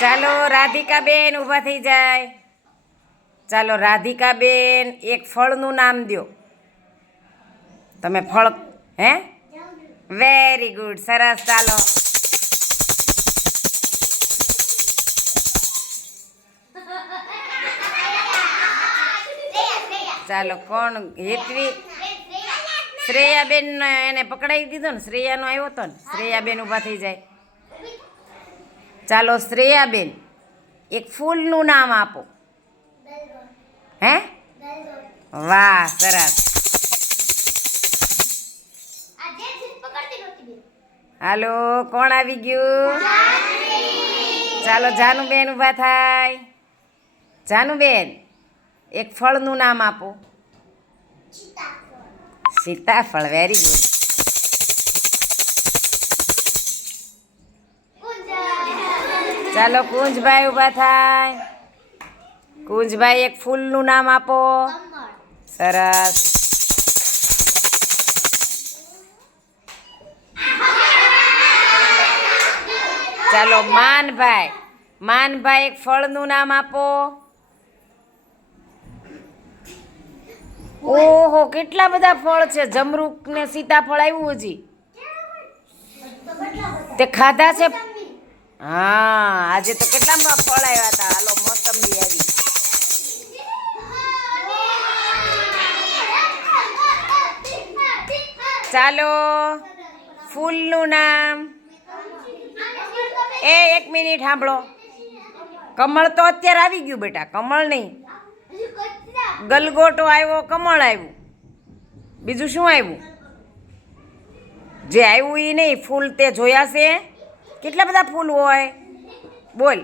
ચાલો રાધિકાબેન ઊભા થઈ જાય. ચાલો રાધિકાબેન એક ફળનું નામ દો. તમે ફળ હે વેરી ગુડ, સરસ. ચાલો ચાલો કોણ? હેતવી શ્રેયાબેન એને પકડાવી દીધો ને, શ્રેયાનો આવ્યો હતો ને. શ્રેયાબેન ઊભા થઈ જાય. ચાલો શ્રેયાબેન એક ફૂલનું નામ આપો. હે વાહ, સરસ. હાલો કોણ આવી ગયું? ચાલો જાનુબેન ઊભા થાય. જાનુબેન એક ફળનું નામ આપો. સીતાફળ, વેરી ગુડ. ચાલો કુંજભાઈ ઊભા થાય. કુંજભાઈ એક ફૂલનું નામ આપો. સરસ. ચાલો માનભાઈ, માનભાઈ એક ફળનું નામ આપો. ઓહો, કેટલા બધા ફળ છે. જમરૂક ને સીતાફળ આવ્યું હજી. તે ખાધા છે? હા, આજે તો કેટલા ફળ આવ્યા હતા. હાલો મોસંબી આવી. ચાલો ફૂલનું નામ. એક મિનિટ સાંભળો. કમળ તો અત્યારે આવી ગયું બેટા. કમળ નહીં, ગલગોટો આવ્યો, કમળ આવ્યું. બીજું શું આવ્યું? જે આવ્યું એ નહીં, ફૂલ તે જોયા છે? કેટલા બધા ફૂલ હોય? બોલ.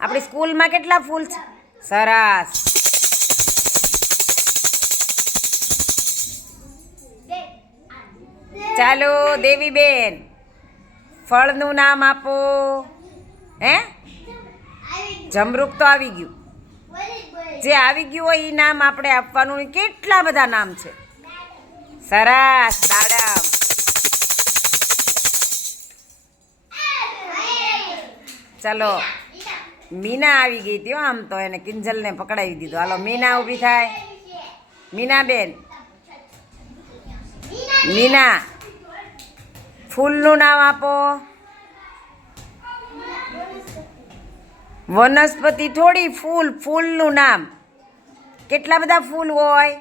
આપણી સ્કૂલમાં કેટલા ફૂલ છે? સરસ. ચાલો દેવીબેન ફળનું નામ આપો. હે જમરૂક તો આવી ગયું. જે આવી ગયું હોય એ નામ આપણે આપવાનું. કેટલા બધા નામ છે. સરસ. દાડમ. ચાલો મીના આવી ગઈ હતી. આમ તો એને કિંજલને પકડાવી દીધો. હાલો મીના ઊભી થાય. મીનાબેન, મીના ફૂલનું નામ આપો. વનસ્પતિ થોડી, ફૂલ. ફૂલનું નામ. કેટલા બધા ફૂલ હોય?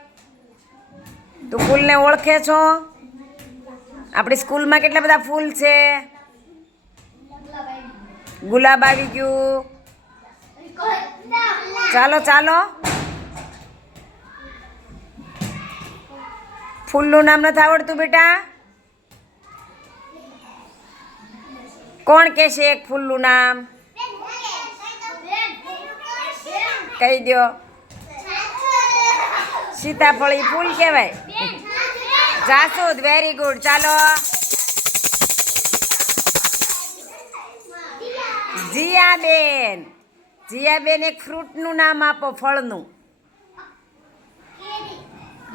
તું ફૂલને ઓળખે છો? આપણી સ્કૂલમાં કેટલા બધા ફૂલ છે? ગુલાબ આવી ગયું. ચાલો ચાલો, ફૂલનું નામ નથી આવડતું બેટા? કોણ કહેશે એક ફૂલનું નામ? કહી દો. સીતાફળ ઈ ફૂલ કહેવાય. જાસૂદ, વેરી ગુડ. ચાલો જીયાબેન, જીયાબેન એક ફ્રૂટનું નામ આપો. ફળનું.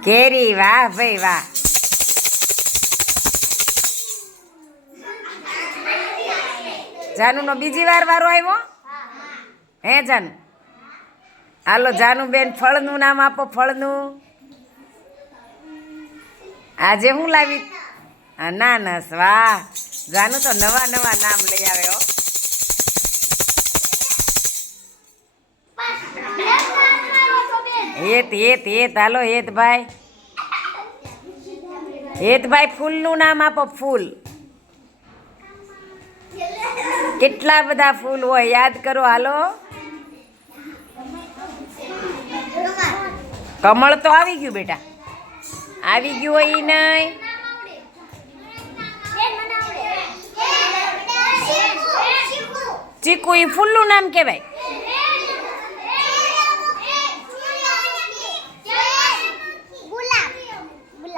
કેરી. વાહ ભાઈ વાહ. જાનુનો બીજી વાર વારો આવ્યો? હે જાનુ? હાલો જાનુબેન ફળનું નામ આપો. ફળનું. આજે હું લાવી? અનાનસ. વાહ, જાનુ તો નવા નવા નામ લઈ આવે હો. હેત. હાલો હેતભાઈ. હેતભાઈ ફૂલનું નામ આપો. ફૂલ. કેટલા બધા ફૂલ હોય યાદ કરો. હાલો. કમળ તો આવી ગયું બેટા. આવી ગયું હોય એ નહીં. ચીકુ એ ફૂલનું નામ કહેવાય.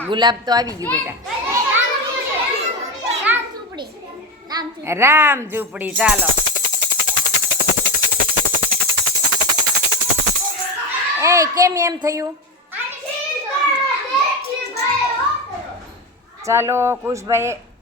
ગુલાબ તો આવી ગયું બેટા. રામ ઝૂંપડી. ચાલો કેમ એમ થયું? ચાલો કુશભાઈ